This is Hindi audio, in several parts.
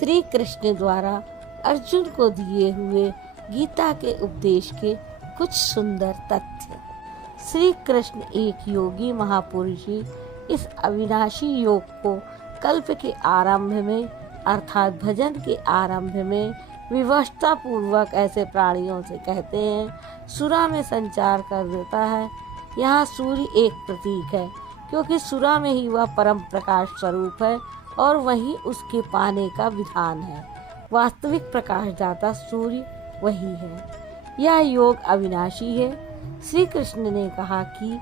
श्री कृष्ण द्वारा अर्जुन को दिए हुए गीता के उपदेश के कुछ सुंदर तथ्य। श्री कृष्ण एक योगी महापुरुष ही इस अविनाशी योग को कल्प के आरंभ में अर्थात भजन के आरंभ में विवशता पूर्वक ऐसे प्राणियों से कहते हैं सुरा में संचार कर देता है। यहाँ सूर्य एक प्रतीक है क्योंकि सुरा में ही वह परम प्रकाश स्वरूप है और वही उसके पाने का विधान है। वास्तविक प्रकाशदाता सूर्य वही है। यह योग अविनाशी है। श्री कृष्ण ने कहा कि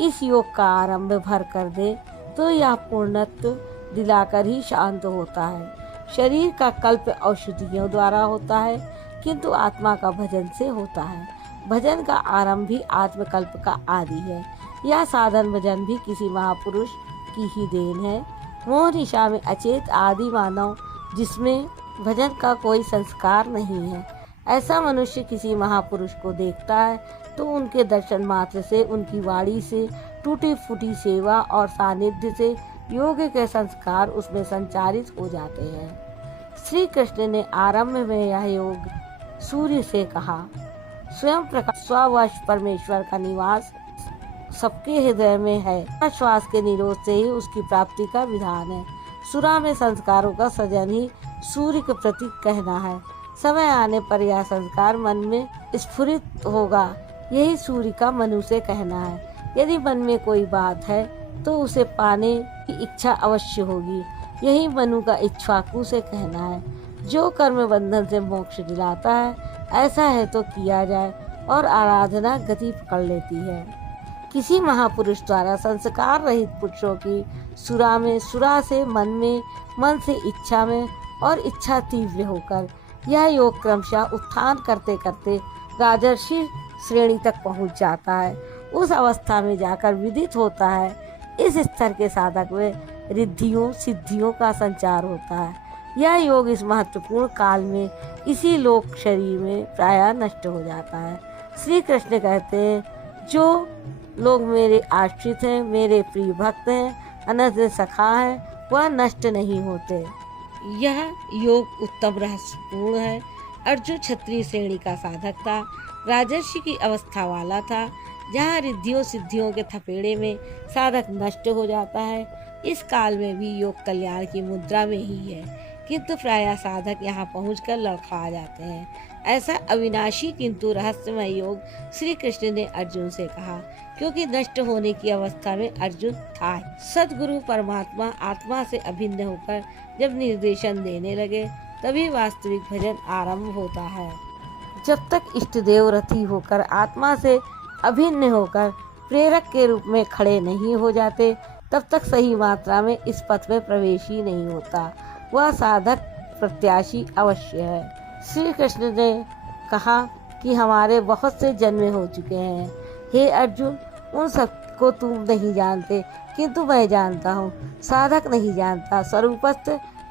इस योग का आरंभ भर कर दे तो यह पूर्णत्व दिलाकर ही शांत होता है। शरीर का कल्प औषधियों द्वारा होता है किंतु आत्मा का भजन से होता है। भजन का आरंभ भी आत्मकल्प का आदि है। यह साधन भजन भी किसी महापुरुष की ही देन है। मोह निशा में अचेत आदि मानव जिसमें भजन का कोई संस्कार नहीं है, ऐसा मनुष्य किसी महापुरुष को देखता है तो उनके दर्शन मात्र से, उनकी वाणी से, टूटी फूटी सेवा और सानिध्य से योग के संस्कार उसमें संचारित हो जाते हैं। श्री कृष्ण ने आरंभ में यह योग सूर्य से कहा। स्वयं प्रकाश स्ववश परमेश्वर का निवास सबके हृदय में है। श्वास के निरोध से ही उसकी प्राप्ति का विधान है। सुरा में संस्कारों का सजन ही सूर्य के प्रति कहना है। समय आने पर यह संस्कार मन में स्फुरित होगा, यही सूर्य का मनु से कहना है। यदि मन में कोई बात है तो उसे पाने की इच्छा अवश्य होगी, यही मनु का इक्ष्वाकु से कहना है। जो कर्म बंधन से मोक्ष दिलाता है ऐसा है तो किया जाए और आराधना गति पकड़ लेती है। किसी महापुरुष द्वारा संस्कार रहित पुरुषों की सुरा में, सुरा से मन में, मन से इच्छा में और इच्छा तीव्र होकर यह योग क्रमशः उत्थान करते करते राजर्षि श्रेणी तक पहुंच जाता है। उस अवस्था में जाकर विदित होता है इस स्तर के साधक में रिद्धियों सिद्धियों का संचार होता है। यह योग इस महत्वपूर्ण काल में इसी लोक शरीर में प्रायः नष्ट हो जाता है। श्री कृष्ण कहते हैं जो लोग मेरे आश्रित हैं, मेरे प्रिय भक्त हैं, अनन्य सखा हैं, वह नष्ट नहीं होते। यह योग उत्तम रहस्यपूर्ण है। अर्जुन क्षत्रिय श्रेणी का साधक था, राजर्षि की अवस्था वाला था। जहाँ रिद्धियों सिद्धियों के थपेड़े में साधक नष्ट हो जाता है, इस काल में भी योग कल्याण की मुद्रा में ही है, किंतु प्रायः साधक यहाँ पहुंचकर लड़खड़ा जाते हैं। ऐसा अविनाशी किंतु रहस्यमय योग श्री कृष्ण ने अर्जुन से कहा क्योंकि नष्ट होने की अवस्था में अर्जुन था। सद्गुरु परमात्मा आत्मा से अभिन्न होकर जब निर्देशन देने लगे तभी वास्तविक भजन आरंभ होता है। जब तक इष्ट देव रथी होकर आत्मा से अभिन्न होकर प्रेरक के रूप में खड़े नहीं हो जाते तब तक सही मात्रा में इस पथ में प्रवेश ही नहीं होता। वह साधक प्रत्याशी अवश्य है। श्री कृष्ण ने कहा कि हमारे बहुत से जन्म हो चुके हैं। हे अर्जुन, उन सबको तुम नहीं जानते किंतु मैं जानता हूँ। साधक नहीं जानता, स्वरूपस्थ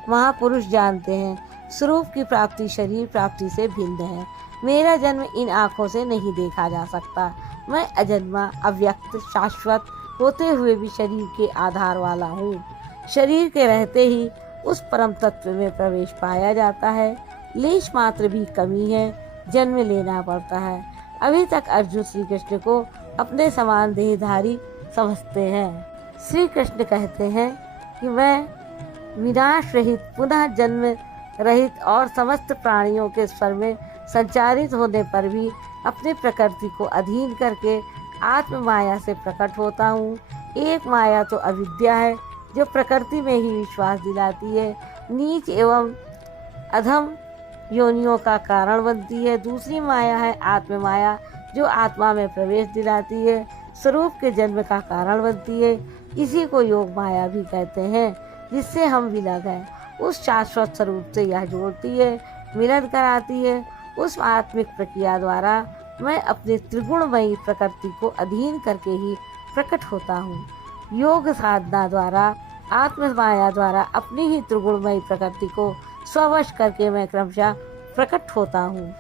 महापुरुष जानते हैं। स्वरूप की प्राप्ति शरीर प्राप्ति से भिन्न है। मेरा जन्म इन आँखों से नहीं देखा जा सकता। मैं अजन्मा, अव्यक्त, शाश्वत होते हुए भी शरीर के आधार वाला हूँ। शरीर के रहते ही उस परम तत्व में प्रवेश पाया जाता है। लेश मात्र भी कमी है, जन्म लेना पड़ता है। अभी तक अर्जुन श्री कृष्ण को अपने समान देहधारी समझते हैं। श्री कृष्ण कहते हैं कि मैं विनाश रहित, पुनः जन्म रहित और समस्त प्राणियों के स्वर में संचारित होने पर भी अपनी प्रकृति को अधीन करके आत्म माया से प्रकट होता हूँ। एक माया तो अविद्या है जो प्रकृति में ही विश्वास दिलाती है, नीच एवं अधम योनियों का कारण बनती है। दूसरी माया है आत्म माया जो आत्मा में प्रवेश दिलाती है, स्वरूप के जन्म का कारण बनती है। इसी को योग माया भी कहते हैं जिससे हम विलग हैं। उस शाश्वत स्वरूप से यह जोड़ती है, मिलन कराती है। उस आत्मिक प्रक्रिया द्वारा मैं अपनी त्रिगुणमयी प्रकृति को अधीन करके ही प्रकट होता हूँ। योग साधना द्वारा, आत्म माया द्वारा अपनी ही त्रिगुणमयी प्रकृति को स्ववश करके मैं क्रमशः प्रकट होता हूँ।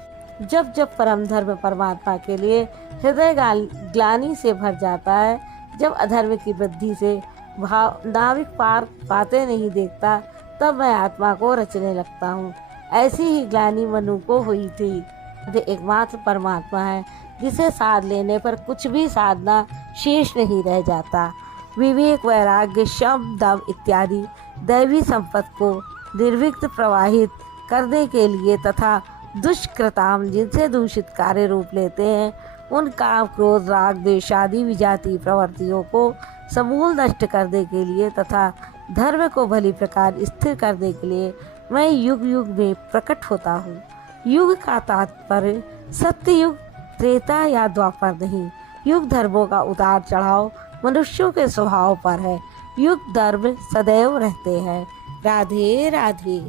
जब जब परम धर्म परमात्मा के लिए हृदय ग्लानि से भर जाता है, जब अधर्म की वृद्धि से भाव नाविक पार पाते नहीं देखता, तब मैं आत्मा को रचने लगता हूँ। ऐसी ही ग्लानि मनु को हुई थी। एकमात्र परमात्मा है जिसे साध लेने पर कुछ भी साधना शेष नहीं रह जाता। विवेक, वैराग्य, शम, दम इत्यादि दैवी संपत्ति को निर्विघ्न प्रवाहित करने के लिए तथा दुष्कृताम जिनसे दूषित कार्य रूप लेते हैं, उन काम, क्रोध, राग, द्वेष आदि विजातीय प्रवृत्तियों को समूल नष्ट करने के लिए तथा धर्म को भली प्रकार स्थिर करने के लिए मैं युग युग में प्रकट होता हूँ। युग का तात्पर्य सत्य युग, त्रेता या द्वापर नहीं। युग धर्मों का उतार चढ़ाव मनुष्यों के स्वभाव पर है। युग धर्म सदैव रहते हैं। राधे राधे।